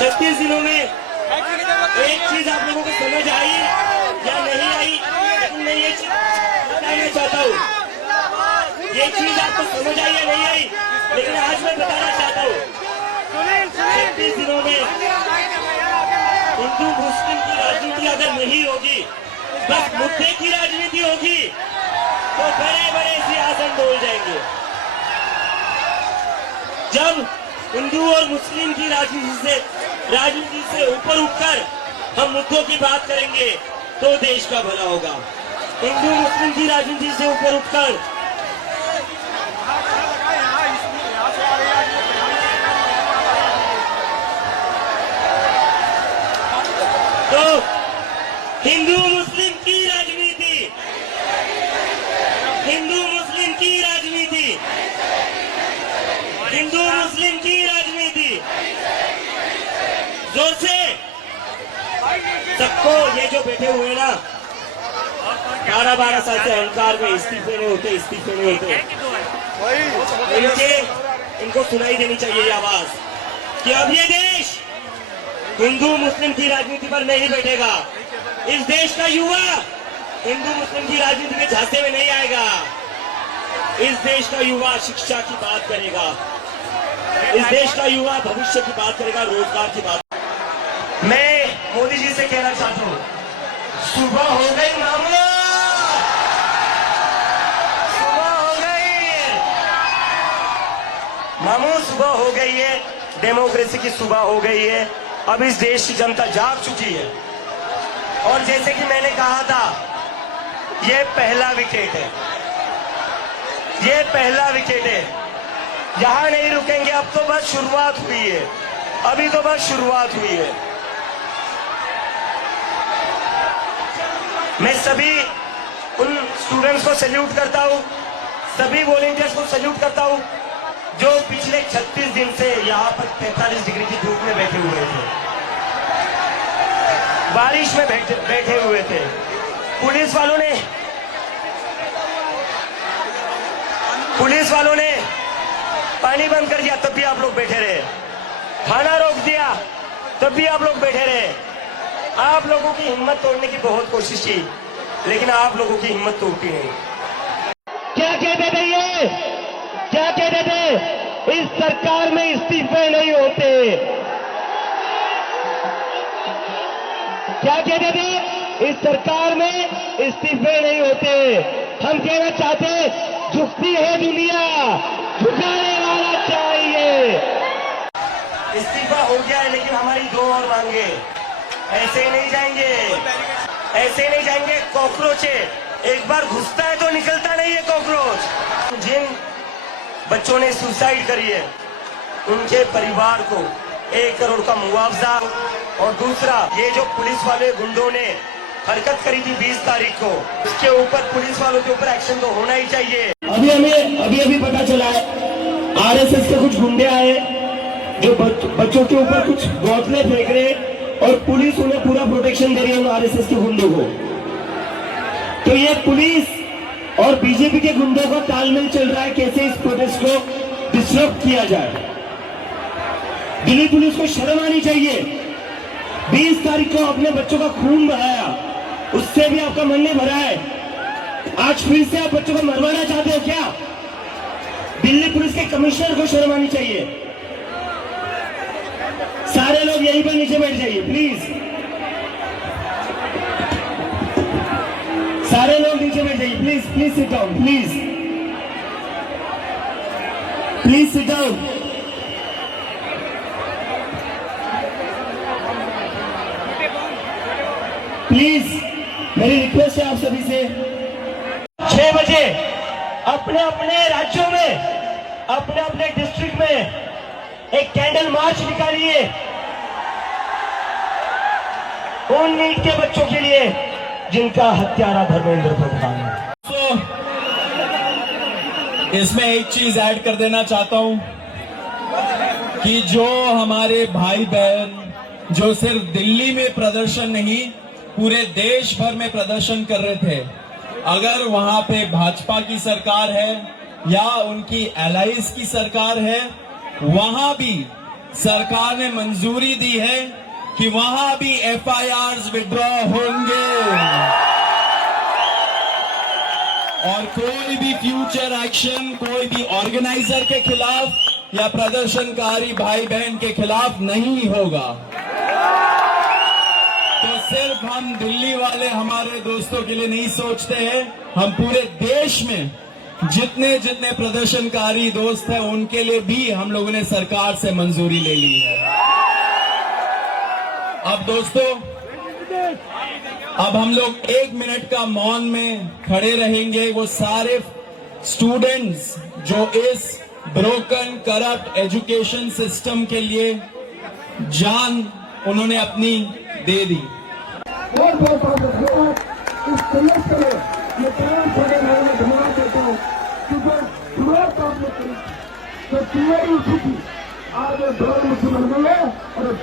36 दिनों में एक चीज आप लोगों को समझ आई या नहीं आई, लेकिन मैं ये चीज बताना चाहता हूँ। ये चीज आपको समझ आई या नहीं आई, लेकिन आज मैं बताना चाहता हूँ। 36 दिनों में हिंदू मुस्लिम की राजनीति अगर नहीं होगी, बस मुद्दे की राजनीति होगी, तो बड़े बड़े सियासत डोल जाएंगे। जब हिंदू और मुस्लिम की राजनीति से ऊपर उठकर हम मुद्दों की बात करेंगे तो देश का भला होगा। हिंदू मुस्लिम की राजनीति से ऊपर उठकर तो हिंदू मुस्लिम की राजनीति, हिंदू मुस्लिम की राजनीति, हिंदू मुस्लिम की राजनीति जोर से सबको, ये जो बैठे हुए ना 12-12 साल से अहंकार में इस्तीफे नहीं होते, इनको सुनाई देनी चाहिए ये आवाज कि अब ये देश हिंदू मुस्लिम की राजनीति पर नहीं बैठेगा। इस देश का युवा हिंदू मुस्लिम की राजनीति के झांसे में नहीं आएगा। इस देश का युवा शिक्षा की बात करेगा, इस देश का युवा भविष्य की बात करेगा, रोजगार की बात। मैं मोदी जी से कहना चाहता हूँ, सुबह हो गई मामू, सुबह हो गई मामू, सुबह हो गई है। डेमोक्रेसी की सुबह हो गई है। अब इस देश की जनता जाग चुकी है। और जैसे कि मैंने कहा था, ये पहला विकेट है, ये पहला विकेट है। यहां नहीं रुकेंगे, अब तो बस शुरुआत हुई है, अभी तो बस शुरुआत हुई है। मैं सभी उन स्टूडेंट्स को सैल्यूट करता हूं, सभी वॉलंटियर्स को सैल्यूट करता हूं जो पिछले 36 दिन से यहां पर 45 डिग्री की धूप में बैठे हुए थे, बारिश में बैठे हुए थे। पुलिस वालों ने पानी बंद कर दिया तब भी आप लोग बैठे रहे, खाना रोक दिया तब भी आप लोग बैठे रहे। आप लोगों की हिम्मत तोड़ने की बहुत कोशिश की, लेकिन आप लोगों की हिम्मत टूटी नहीं। क्या कहते थे ये, क्या कहते थे, इस सरकार में इस्तीफे नहीं होते, क्या कहते थे, इस सरकार में इस्तीफे नहीं होते। हम कहना चाहते, झुकती है दुनिया, झुकाने वाला चाहिए। इस्तीफा हो गया है, लेकिन हमारी 2 और मांगे। ऐसे ही नहीं जाएंगे, ऐसे ही नहीं जाएंगे। कॉकरोच है, एक बार घुसता है तो निकलता नहीं है कॉकरोच। जिन बच्चों ने सुसाइड करी है, उनके परिवार को 1 करोड़ का मुआवजा। और दूसरा, ये जो पुलिस वाले गुंडों ने हरकत करी थी 20 तारीख को, उसके ऊपर पुलिस वालों के ऊपर एक्शन तो होना ही चाहिए। अभी पता चला है, आरएसएस के कुछ गुंडे आए जो बच्चों के ऊपर कुछ बोतलें फेंक रहे, और पुलिस उन्हें पूरा प्रोटेक्शन दे रही है उन आरएसएस के गुंडों को। तो ये पुलिस और बीजेपी के गुंडों का तालमेल चल रहा है, कैसे इस प्रोटेस्ट को डिस्टर्ब किया जाए। दिल्ली पुलिस को शर्म आनी चाहिए। 20 तारीख को अपने बच्चों का खून बहाया, उससे भी आपका मन नहीं भरा है। आज फिर से आप बच्चों को मरवाना चाहते हो क्या? दिल्ली पुलिस के कमिश्नर को शर्म आनी चाहिए। सारे लोग यहीं पर नीचे बैठ जाइए प्लीज, सारे लोग नीचे बैठ जाइए please, please sit down, please sit down. Please मेरी रिक्वेस्ट है आप सभी से, 6 बजे अपने अपने राज्यों में, अपने अपने डिस्ट्रिक्ट में एक कैंडल मार्च निकालिए उन नीट के बच्चों के लिए जिनका हत्यारा धर्मेंद्र प्रधान है। इसमें एक चीज ऐड कर देना चाहता हूं कि जो हमारे भाई बहन जो सिर्फ दिल्ली में प्रदर्शन नहीं, पूरे देश भर में प्रदर्शन कर रहे थे, अगर वहां पे भाजपा की सरकार है या उनकी एलाइज की सरकार है, वहां भी सरकार ने मंजूरी दी है कि वहां भी FIRs विड्रॉ होंगे और कोई भी फ्यूचर एक्शन कोई भी ऑर्गेनाइजर के खिलाफ या प्रदर्शनकारी भाई बहन के खिलाफ नहीं होगा। तो सिर्फ हम दिल्ली वाले हमारे दोस्तों के लिए नहीं सोचते हैं, हम पूरे देश में जितने जितने प्रदर्शनकारी दोस्त हैं उनके लिए भी हम लोगों ने सरकार से मंजूरी ले ली है। अब दोस्तों, अब हम लोग 1 मिनट का मौन में खड़े रहेंगे। वो सारे स्टूडेंट्स जो इस ब्रोकन करप्ट एजुकेशन सिस्टम के लिए जान उन्होंने अपनी दे दी। और बहुत धन्यवाद इस संदेश के लिए मैं तमाम बड़े भाई में धन्यवाद देता हूँ क्योंकि शुरुआत आपने करी तो तैयारी उठी थी, आज दौर मुझे बन गई है और